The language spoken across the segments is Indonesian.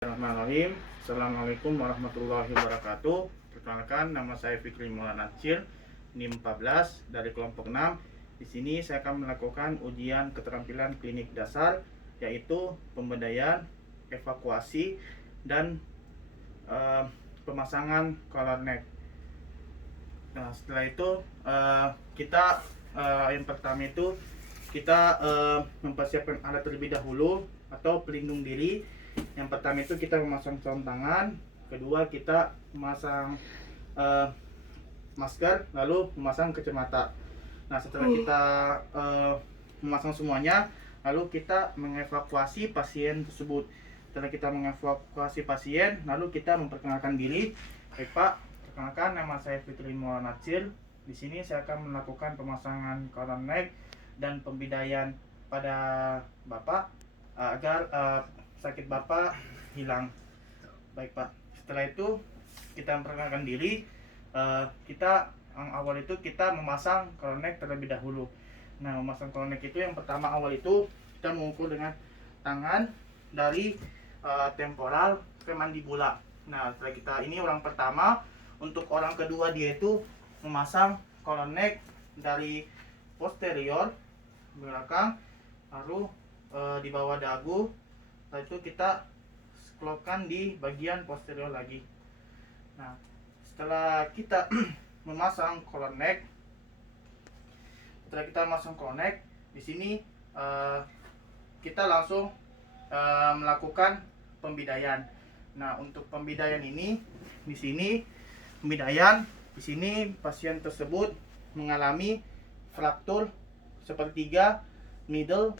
Bismillahirrahmanirrahim. Assalamualaikum warahmatullahi wabarakatuh. Perkenalkan, nama saya Fikri Maulana Acil, NIM 14 dari kelompok 6. Di sini saya akan melakukan ujian keterampilan klinik dasar, yaitu pemberdayaan, evakuasi, dan pemasangan collar neck. Nah, setelah itu yang pertama itu kita mempersiapkan alat terlebih dahulu atau pelindung diri. Yang pertama itu kita memasang sarung tangan, kedua kita memasang masker, lalu memasang kacamata. Nah, setelah kita memasang semuanya, lalu kita mengevakuasi pasien tersebut. Setelah kita mengevakuasi pasien, lalu kita memperkenalkan diri. Baik Pak, perkenalkan, nama saya Fikri Maulana Acil. Di sini saya akan melakukan pemasangan collar neck dan pemberdayaan pada Bapak agar sakit Bapak hilang. Baik Pak, setelah itu kita memperkenalkan diri. Yang awal itu kita memasang collar neck terlebih dahulu. Nah, memasang collar neck itu yang pertama awal itu kita mengukur dengan tangan dari temporal ke mandibula. Nah, setelah kita ini orang pertama. Untuk orang kedua dia itu memasang collar neck dari posterior belakang, lalu di bawah dagu. Setelah itu kita sklopkan di bagian posterior lagi. Nah, setelah kita memasang collar neck, di sini kita langsung melakukan pembidaian. Nah, untuk pembidaian ini di sini pasien tersebut mengalami fraktur sepertiga middle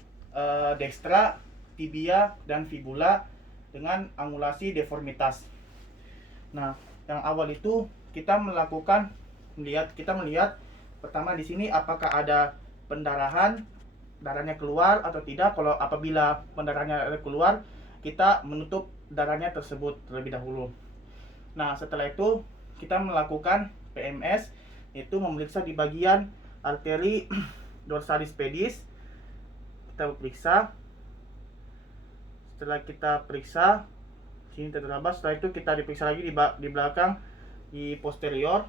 dextra, tibia dan fibula dengan angulasi deformitas. Nah, yang awal itu kita melihat pertama di sini apakah ada pendarahan, darahnya keluar atau tidak. Kalau apabila pendarahannya keluar, kita menutup darahnya tersebut terlebih dahulu. Nah, setelah itu kita melakukan PMS, yaitu memeriksa di bagian arteri dorsalis pedis. Kita periksa. Setelah kita periksa, sini terdapat. Setelah itu kita diperiksa lagi di belakang, di posterior.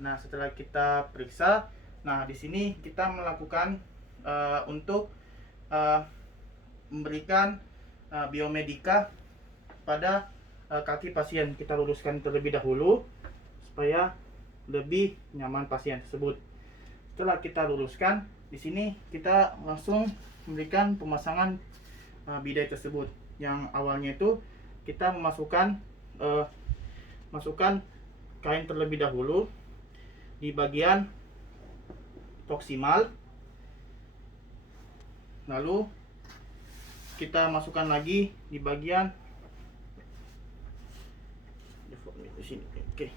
Nah, setelah kita periksa, nah di sini kita melakukan untuk memberikan biomedika pada kaki pasien. Kita luruskan terlebih dahulu supaya lebih nyaman pasien tersebut. Setelah kita luruskan, di sini kita langsung memberikan pemasangan bidai tersebut. Yang awalnya itu kita masukkan kain terlebih dahulu di bagian proksimal, lalu kita masukkan lagi di bagian sini. Oke.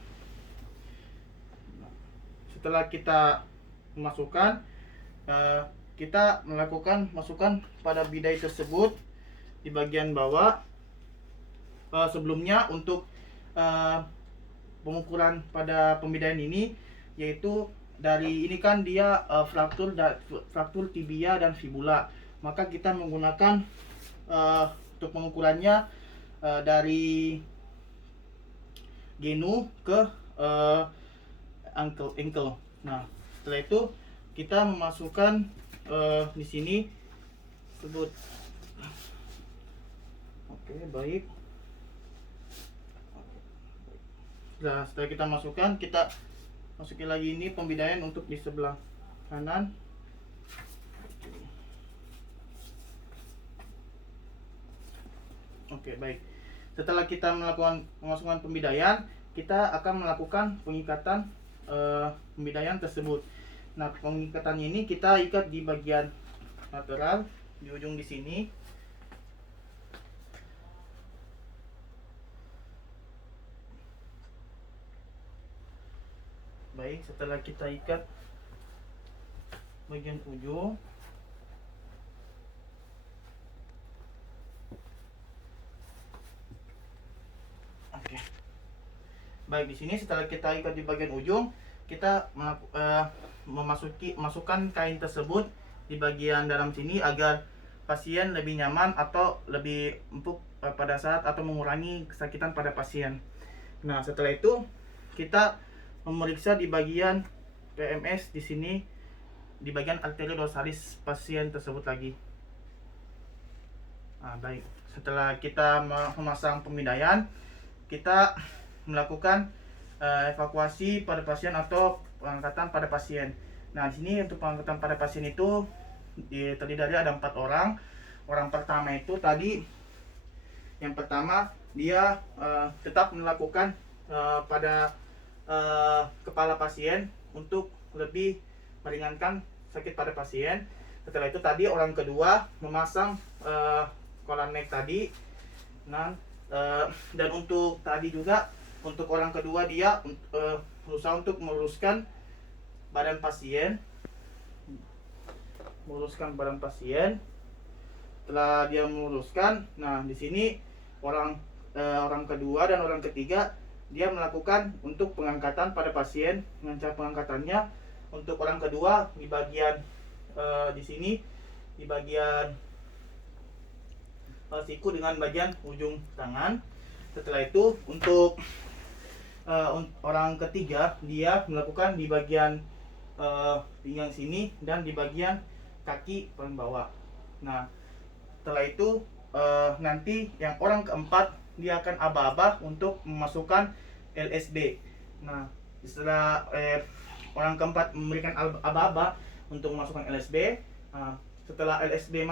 Setelah kita memasukkan, kita masukkan pada bidai tersebut di bagian bawah. Sebelumnya untuk pengukuran pada pembidaian ini, yaitu dari ini kan dia fraktur tibia dan fibula, maka kita menggunakan untuk pengukurannya dari genu ke ankle. Nah, setelah itu kita memasukkan di sini tersebut. Oke, baik. Nah, setelah kita masukkan, kita masukin lagi ini pembidaian untuk di sebelah kanan. Oke, baik. Setelah kita melakukan pemasukan pembidaian, kita akan melakukan pengikatan pembidaian tersebut. Nah, pengikatannya ini kita ikat di bagian lateral di ujung di sini. Baik, setelah kita ikat bagian ujung, oke. Baik, di sini setelah kita ikat di bagian ujung, kita masukkan kain tersebut di bagian dalam sini agar pasien lebih nyaman atau lebih empuk pada saat atau mengurangi kesakitan pada pasien. Nah, setelah itu kita memeriksa di bagian PMS di sini, di bagian arteri dorsalis pasien tersebut lagi. Nah, baik. Setelah kita memasang pemindaian, kita melakukan evakuasi pada pasien atau pengangkatan pada pasien. Nah, di sini untuk pengangkatan pada pasien itu terdiri dari ada 4 orang. Orang pertama itu tadi, yang pertama dia tetap melakukan pada kepala pasien untuk lebih meringankan sakit pada pasien. Setelah itu tadi orang kedua memasang kolan neck tadi. Nah, dan untuk tadi juga untuk orang kedua dia berusaha untuk meluruskan badan pasien, Setelah dia meluruskan, nah di sini orang kedua dan orang ketiga dia melakukan untuk pengangkatan pada pasien. Dengan cara pengangkatannya, untuk orang kedua di bagian di sini, di bagian siku dengan bagian ujung tangan. Setelah itu untuk orang ketiga dia melakukan di bagian pinggang sini dan di bagian kaki paling bawah. Nah, setelah itu nanti yang orang keempat dia akan aba-aba untuk memasukkan LSD. Nah, setelah orang keempat memberikan aba-aba untuk memasukkan LSD, setelah LSD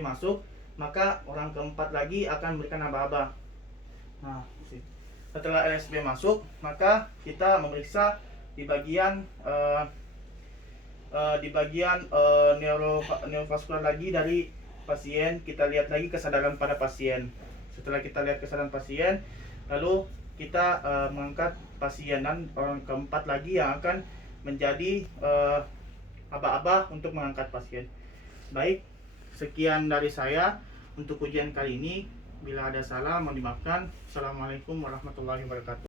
masuk, maka orang keempat lagi akan memberikan aba-aba. Nah, setelah LSD masuk, maka kita memeriksa di bagian neurovaskular lagi dari pasien. Kita lihat lagi kesadaran pada pasien. Setelah kita lihat kesadaran pasien, lalu kita mengangkat pasien, dan orang keempat lagi yang akan menjadi aba-aba untuk mengangkat pasien. Baik, sekian dari saya untuk ujian kali ini. Bila ada salah mohon dimaafkan. Assalamualaikum warahmatullahi wabarakatuh.